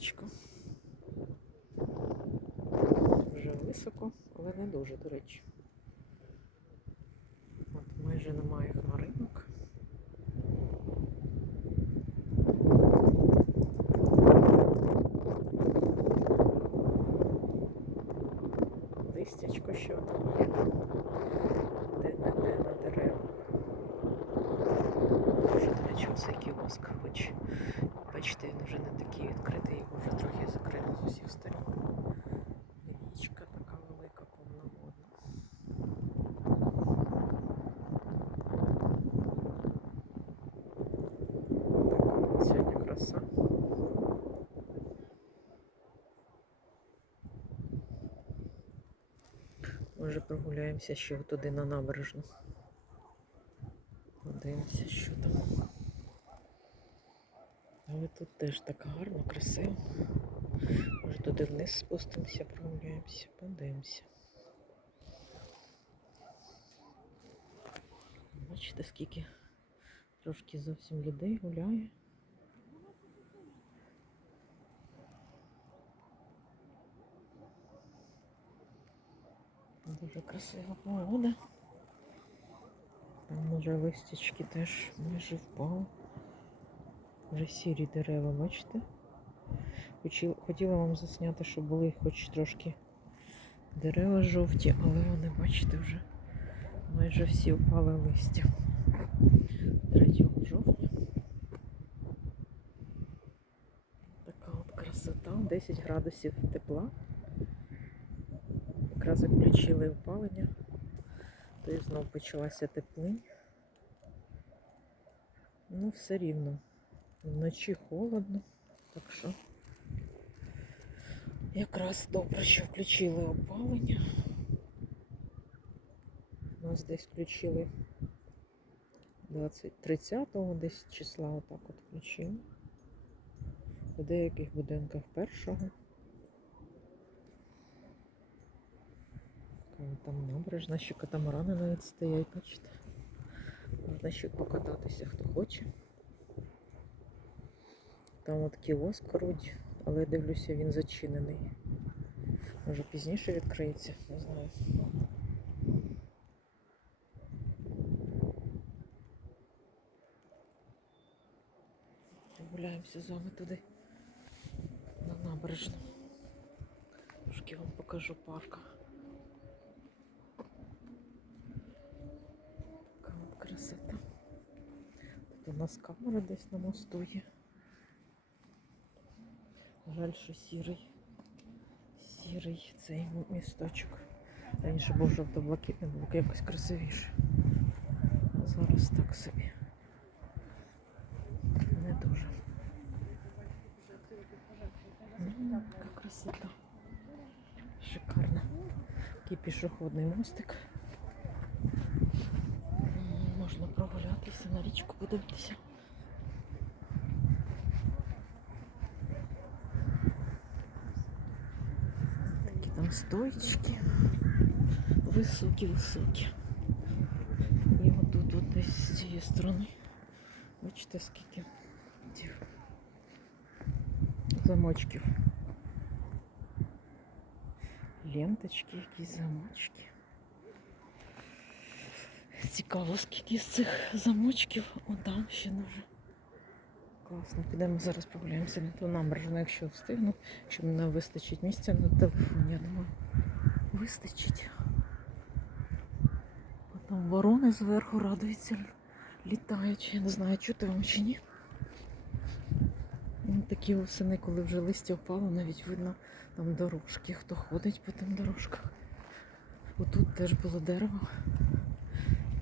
сонечко. Вже високо, але не дуже, до речі. От майже немає хмаринок. Листячко ще там є. Де-не-де на дерева. Дуже, до речі, оцей кіоск, хоч бачите, він вже не такий відкритий, вже трохи закрили з усіх сторін. Річка така велика, повноводна. Така сьогодні краса. Може прогуляємося ще туди на набережну. Подивимося, що там. Але тут теж так гарно, красиво. Може туди вниз спустимося, прогуляємося, подивимося. Бачите, скільки трошки зовсім людей гуляє. Дуже красива погода. Там може листячки теж майже впали. Вже сірі дерева, бачите? Хотіла вам засняти, щоб були хоч трошки дерева жовті, але вони, бачите, вже майже всі впали листя. 3 жовтня. Така от красота, 10 градусів тепла. Якраз як включили опалення, то і знов почалася теплинь. Ну, все рівно. Вночі холодно, так що якраз добре, що включили опалення. У Нас десь включили 20, 30-го десь числа отак от включили. В деяких будинках першого. Там набережна, ще катамарани навіть стоять, бачите. Можна ще покататися, хто хоче. Там от кіоск круть, але дивлюся, він зачинений. Може пізніше відкриється, не знаю. Прогуляємося з вами туди на набережну. Трошки вам покажу парк. Така от красота. Тут у нас камера десь на мосту є. Жаль, що сірий. Сірий цей місточок. Раніше був жовто-блакитний, був якось красивіше. А зараз так собі. Не дуже. М, Яка красота. Шикарно. Такий пішохідний мостик. Можна прогулятися, на річку подивитися. там стоїчки. Високі-високі. І отут от десь з цієї сторони. Бачите, скільки цих замочків. Ленточки, якісь замочки. Цікаво, скільки з цих замочків. О, там ще дуже класно. Підемо зараз прогуляємося на ту набережну, якщо встигну. Якщо мене вистачить місця на телефоні, я думаю, вистачить. Там ворони зверху радуються, л- літають. Я не знаю, чути вам чи ні. Ну, Такі осени, коли вже листя впало, навіть видно там дорожки, хто ходить по тим дорожках. Отут теж було дерево.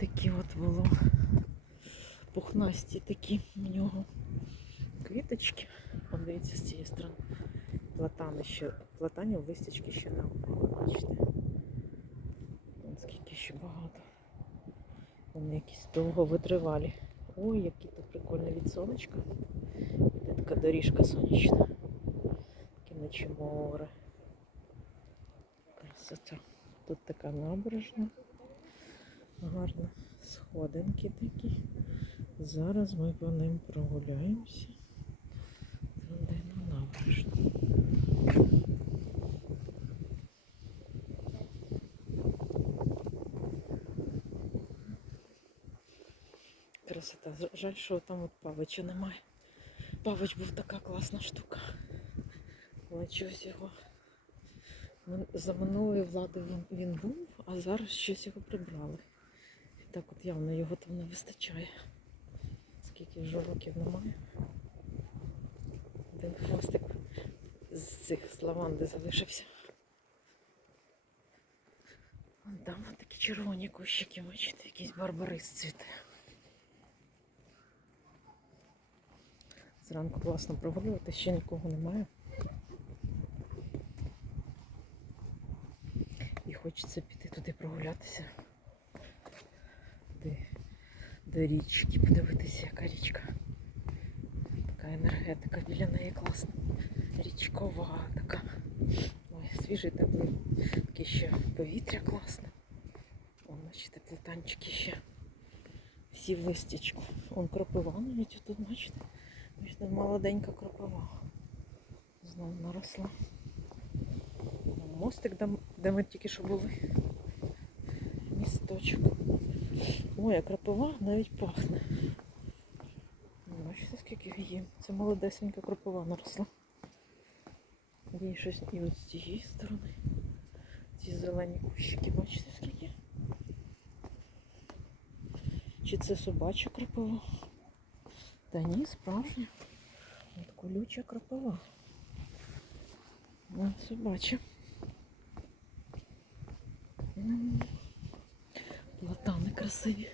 Такі от було пухнасті такі в нього квіточки. Дивіться з цієї сторони. Платани ще, платанів листячки ще не впало, бачите. Скільки ще багато. Вони якісь довго витривалі. Ой, які тут прикольні від сонечка. Іде така доріжка сонячна. Таке наче море. Красота. Тут така набережна. Гарна. Сходинки такі. Зараз ми по ним прогуляємося. Там, де страшно. Красота. Жаль, що там от павича немає. Павич був така класна штука. Але чогось його за минулої влади він, був, а зараз щось його прибрали. І так от явно його там не вистачає. Скільки вже років немає. Один хвостик з цих з лаванди залишився. Там такі червоні кущики, бачите, якийсь барбарис цвіте. Зранку класно прогулювати, ще нікого немає. І хочеться піти туди прогулятися. До, до річки, подивитися, яка річка. Така енергетика біля неї класна. Річкова така. Ой, свіжий теплий. Таке ще повітря класне. Вон, бачите, плетанчики ще. Всі в листячку. Вон кропива навіть тут, бачите. Бачите, молоденька кропива. Знову наросла. Мостик, де, ми тільки що були. Місточок. Ой, а крапива навіть пахне. Бачите, скільки її. Це молодесенька кропива наросла. Є щось і от з цієї сторони. Ці зелені кущики, бачите скільки? Чи це собача кропива? Та ні, справжня. От колюча кропива. От собача. М. Платани красиві.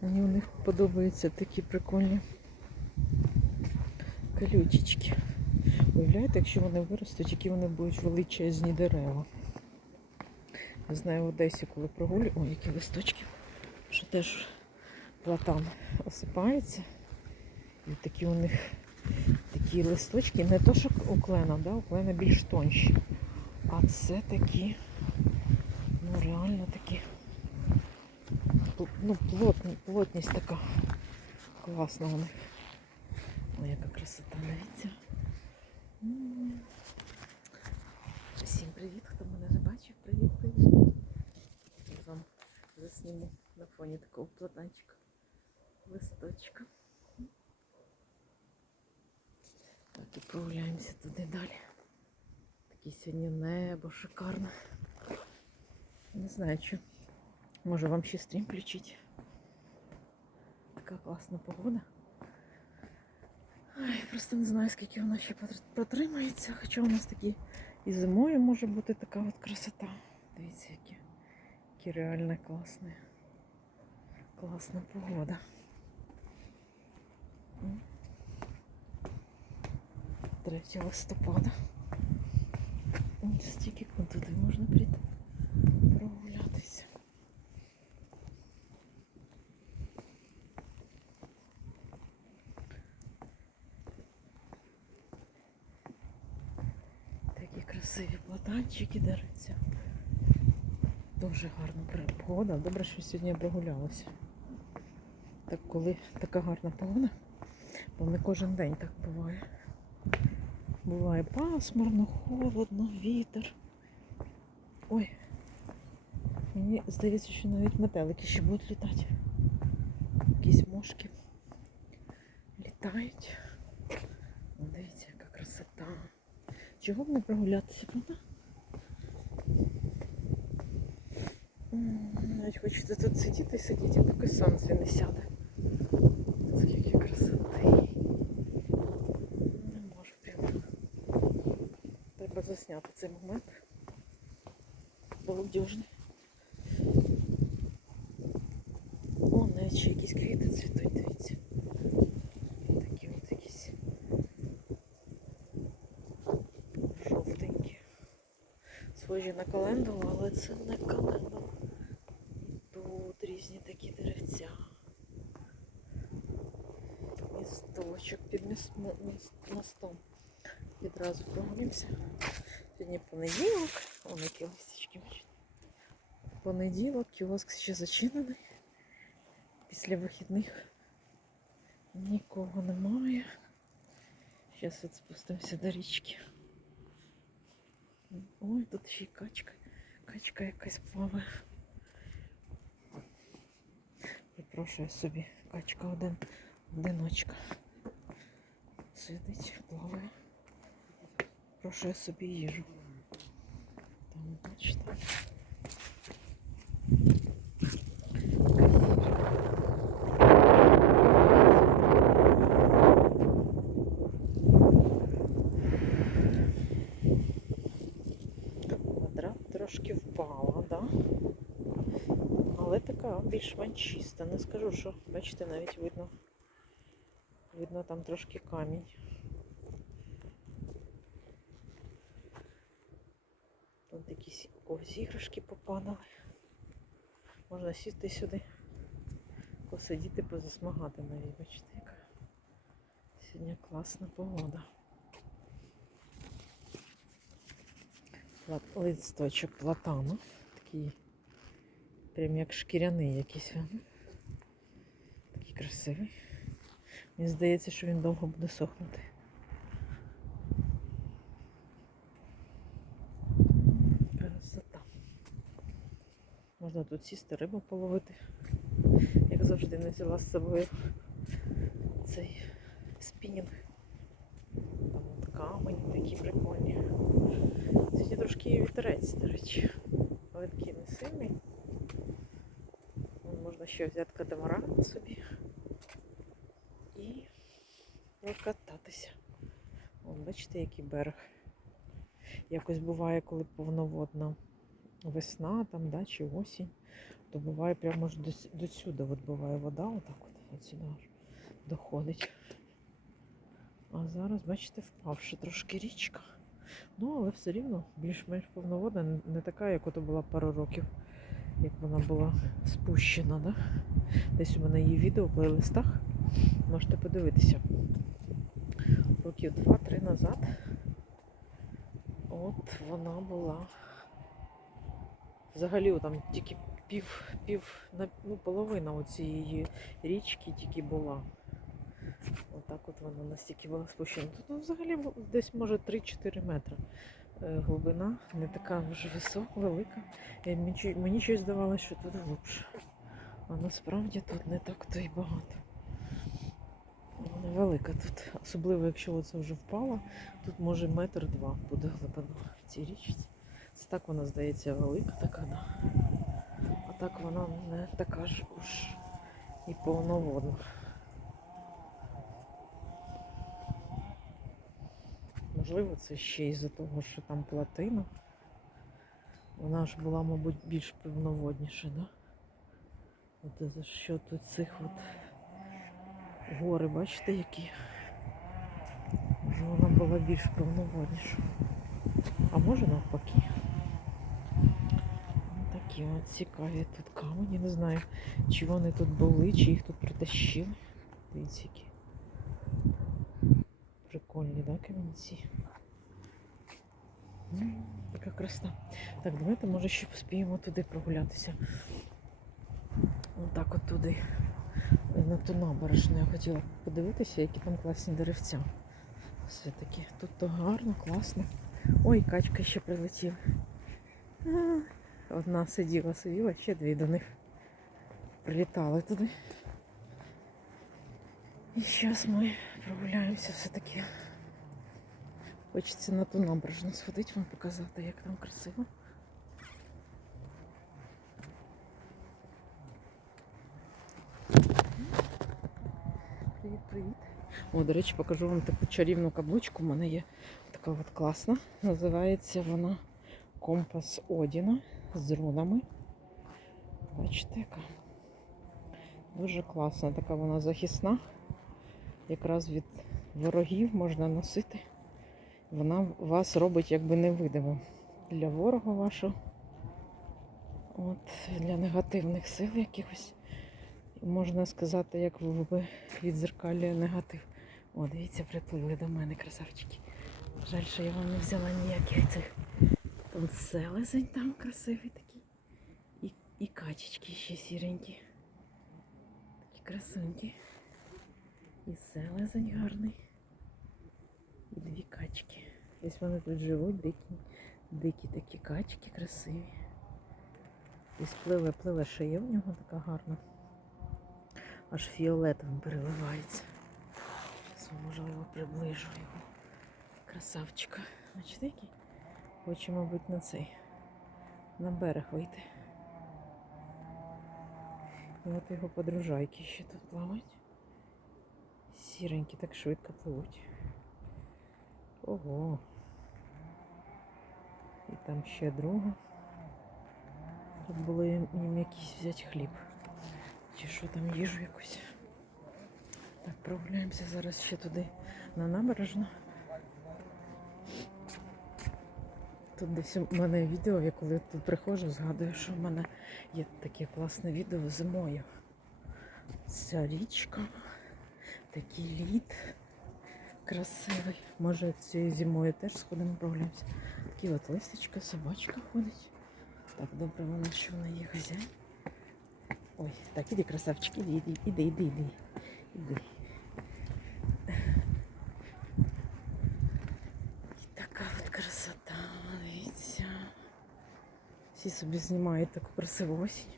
Мені у них подобаються такі прикольні колючечки. Уявляєте, якщо вони виростуть, які вони будуть величезні дерева. Я знаю в Одесі, коли прогулюю, ой, які листочки, що теж платан осипається. І такі у них такі листочки, не то, що у клена, да? у клена більш тонші. А це такі, ну реально такі, ну, плотні, плотність така класна у них. Ой, яка красота, дивіться. Всім привіт, хто мене не бачив, привіт, привіт. Я вам засніму на фоні такого платанчика, листочка. Так, і прогуляємося туди далі. Таке сьогодні небо шикарне. Не знаю, що. Може вам ще стрім включити. Така класна погода. Ой, просто не знаю, скільки вона ще протримається. Хоча у нас такі і зимою може бути така от красота. Дивіться, які, які реально класні. Класна погода. М. 3 листопада. Стільки туди можна прийти прогулятися. Такі красиві платанчики деруться. Дуже гарна погода. Добре, що сьогодні прогулялася. Так коли така гарна погода, бо не кожен день так буває. Буває пасмурно, холодно, вітер. Ой, мені здається, що навіть метелики ще будуть літати. Якісь мошки літають. Дивіться, яка красота. Чого б не прогулятися, правда? Навіть хочеться тут сидіти і сидіти, поки сонце не сяде. Скільки красоти. Не можу прямо. Треба засняти цей момент. Балдежний. О, навіть ще якісь квіти цвітуть, дивіться. Такі от якісь жовтенькі. Схожі на календулу, але це не календула. Тут різні такі деревця. Місточок під мостом. Відразу прогулимося. Сьогодні понеділок, вон які листячки. бачите. Понеділок, кіоск ще зачинений. Після вихідних нікого немає. Зараз от спустимося до річки. Ой, тут ще й качка. Качка якась плаває. Запрошую собі качка один, одиночка. Сидить, плаває. Прошує собі їжу. Там, бачите. Вода трошки впала, да? Але така більш-менш чиста. Не скажу, що, бачите, навіть видно. Видно там трошки камінь. Тут якісь у когось іграшки попадали. Можна сісти сюди, посидіти, позасмагати навіть, бачите, яка сьогодні класна погода. Листочок платану. Такий прям як шкіряний якийсь. Такий красивий. Мені здається, що він довго буде сохнути. Красота. Можна тут сісти, рибу половити. Як завжди не взяла з собою цей спінінг. Там от камені такі прикольні. Сьогодні трошки є вітерець, до речі. Але такий не сильний. Можна ще взяти катамаран собі і прокататися. Бачите, який берег. Якось буває, коли повноводна весна там, да, чи осінь, то буває прямо ж до, сюди от буває вода, отак от, сюди аж доходить. А зараз, бачите, впавши трошки річка. Ну, але все рівно більш-менш повноводна, не така, як ото була пару років, як вона була спущена. Да? Десь у мене є відео в плейлистах. Можете подивитися. Років 2-3 назад. От вона була. Взагалі там тільки пів, пів ну, половина цієї річки тільки була. Отак от вона настільки була спущена. Тут ну, взагалі десь може 3-4 метри е, глибина, не така вже висока, велика. Мені, мені щось здавалося, що тут глибше. А насправді тут не так то й багато. Велика тут. Особливо, якщо це вже впало, тут може метр два буде глибина в цій річці. Це так вона здається велика така, а так вона не така ж уж і повноводна. Можливо, це ще із-за того, що там плотина. Вона ж була, мабуть, більш повноводніша, да? От за що тут цих от гори, бачите, які? Може вона була більш повноводніша. А може навпаки. Такі цікаві тут камені. Не знаю, чи вони тут були, чи їх тут притащили. Дивіться, які. Прикольні, да, камінці? Яка красота. Так, давайте, може, ще поспіємо туди прогулятися. Отак от туди. На ту набережну я хотіла подивитися, які там класні деревця. Все-таки тут то гарно, класно. Ой, качка ще прилетіла. Одна сиділа, сиділа, ще дві до них прилітали туди. І зараз ми прогуляємося все-таки. Хочеться на ту набережну сходити, вам показати, як там красиво. Привіт, привіт. О, до речі, покажу вам таку чарівну каблучку. У мене є така от класна. Називається вона Компас Одіна з рунами. Бачите, яка? Дуже класна, така вона захисна. Якраз від ворогів можна носити. Вона вас робить якби невидимим для ворога вашого. От, для негативних сил якихось. Можна сказати, як ви відзеркалює негатив. О, дивіться, приплили до мене красавчики. Жаль, що я вам не взяла ніяких цих. Там селезень там красивий такий. І, і качечки ще сіренькі. Такі красунькі. І селезень гарний. Десь вони тут живуть, дикі, дикі такі качки красиві. І спливе, пливе шия в нього така гарна. Аж фіолетовим переливається. Можливо, приближу його. Красавчика. Бачите, який? Хоче, мабуть, на цей. На берег вийти. І от його подружайки ще тут плавають. Сіренькі так швидко пливуть. Ого. І там ще друга. Тут було їм, якийсь взяти хліб. Чи що там їжу якусь. Так, прогуляємося зараз ще туди на набережну. Тут десь у мене відео, я коли тут приходжу, згадую, що в мене є таке класне відео зимою. Ця річка, такий лід красивий. Може цією зимою теж сходимо прогуляємося. Такі от листочка, собачка ходить. Так, добре, вона що вона є хазяїн. Ой, так, іди, красавчик, іди, іди, іди, іди, іди. Іди. І така от красота, дивіться. Всі собі знімають таку красиву осінь.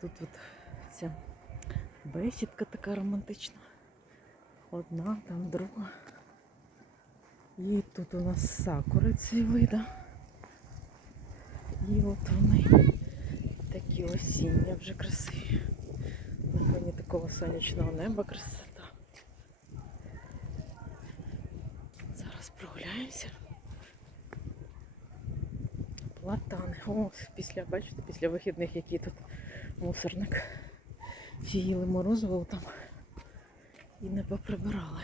Тут от ця бесідка така романтична. Одна, там друга. І тут у нас сакури цвіли, да? І от вони такі осіння вже красиві. На фоні такого сонячного неба красота. Зараз прогуляємося. Платани. О, після, бачите, після вихідних, який тут мусорник. Всі їли морозиво там і не поприбирали.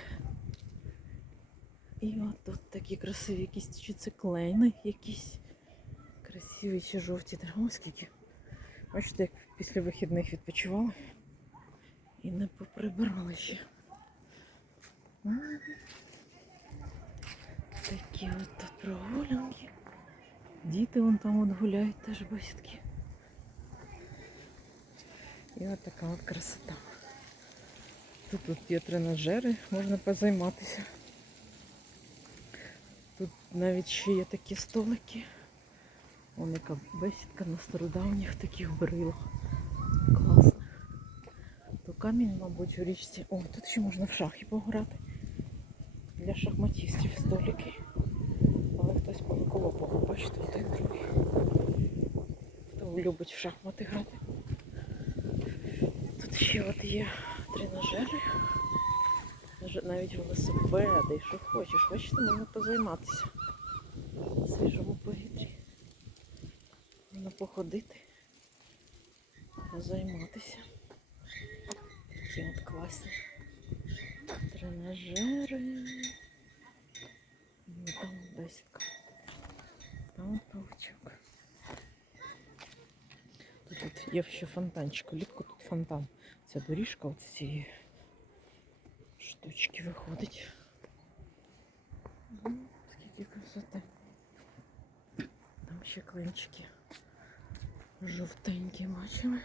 І от тут такі красиві якісь чи це клейни якісь. Красиві ще жовті. Ось скільки. Бачите, як після вихідних відпочивали і не поприбирали ще. Такі от тут прогулянки. Діти вон там от гуляють теж бесідки. І от така от красота. Тут тут є тренажери, можна позайматися. Тут навіть ще є такі столики. Вон яка бесідка на стародавніх таких брилах. Класно. То камінь, мабуть, у річці. О, тут ще можна в шахи пограти. Для шахматістів столики. Хтось повиколопав, бачите, один другий. Хто любить в шахмати грати. Тут ще от є тренажери. Навіть велосипеди, що хочеш. Бачите, можна позайматися на свіжому повітрі. Можна походити, позайматися. Такі от класні тренажери. Ну, там бесідка. Там от павучок. Тут, тут є ще фонтанчик. Влітку тут фонтан. Ця доріжка от з цієї штучки виходить. Скільки красоти. Там ще клинчики. Жовтенькі бачили.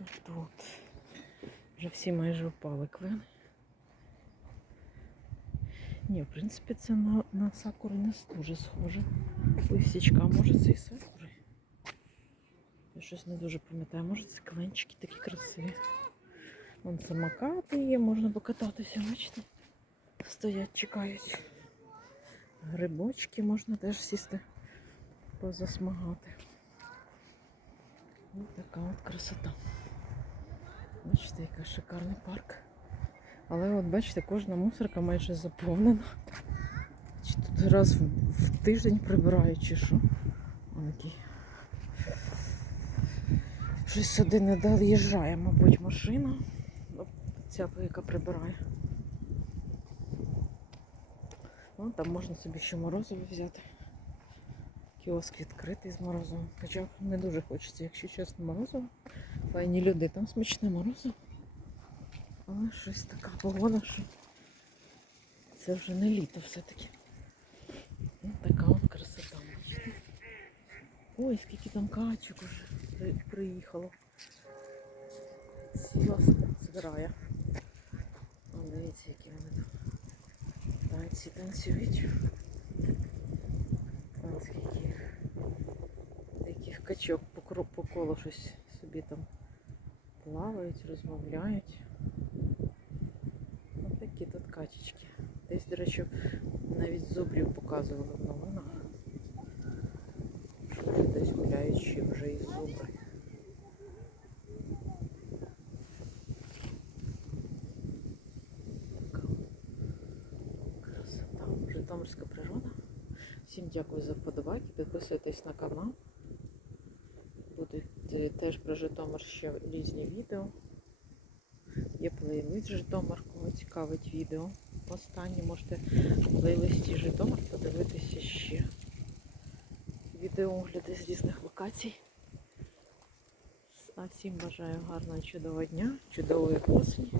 І тут. Вже всі майже впали клини. Ні, в принципі, це на, на сакури не дуже схоже. Листячка, а може це і сакури? Я щось не дуже пам'ятаю. Може це кленчики такі красиві. Вон самокати є, можна покататися, бачите? Стоять, чекають. Грибочки можна теж сісти, позасмагати. Ось така от красота. Бачите, який шикарний парк. Але от бачите, кожна мусорка майже заповнена. Чи тут раз в, тиждень прибирають, чи що. Який. Щось сюди не доїжджає, мабуть, машина. Ну, Ця, яка прибирає. Ну, там можна собі ще морозиво взяти. Кіоск відкритий з морозивом. Хоча не дуже хочеться, якщо чесно, морозиво. Файні люди, там смачне морозиво. Але щось така погода, що це вже не літо все-таки. Ну, така от красота. Ой, скільки там качок уже при- приїхало. Ціла зграя. Дивіться, які вони там танці танцюють. Ось скільки. Таких качок по, колу щось собі там плавають, розмовляють. Такі тут качечки. Десь, до речі, навіть зубрів показували в новинах. Що вже десь гуляючи вже і зубри. Така красота. Житомирська природа. Всім дякую за вподобайки. Підписуйтесь на канал. Будуть е, теж про Житомир ще різні відео. Є плейлист Житомир, кого цікавить відео. Останні можете в плейлисті Житомир подивитися ще відеогляди з різних локацій. А всім бажаю гарного чудового дня, чудової осені,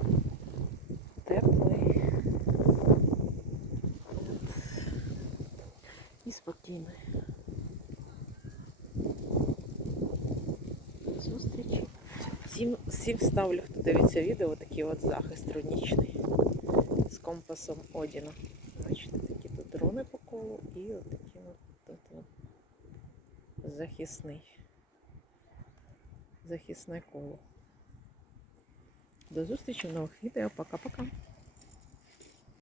теплої і спокійної. До зустрічі. Всім, всім ставлю, хто дивиться відео, такий от захист рунічний з компасом Одіна. Бачите, такі тут дрони по колу і от тут от от захисний. Захисне коло. До зустрічі в нових відео. Пока-пока.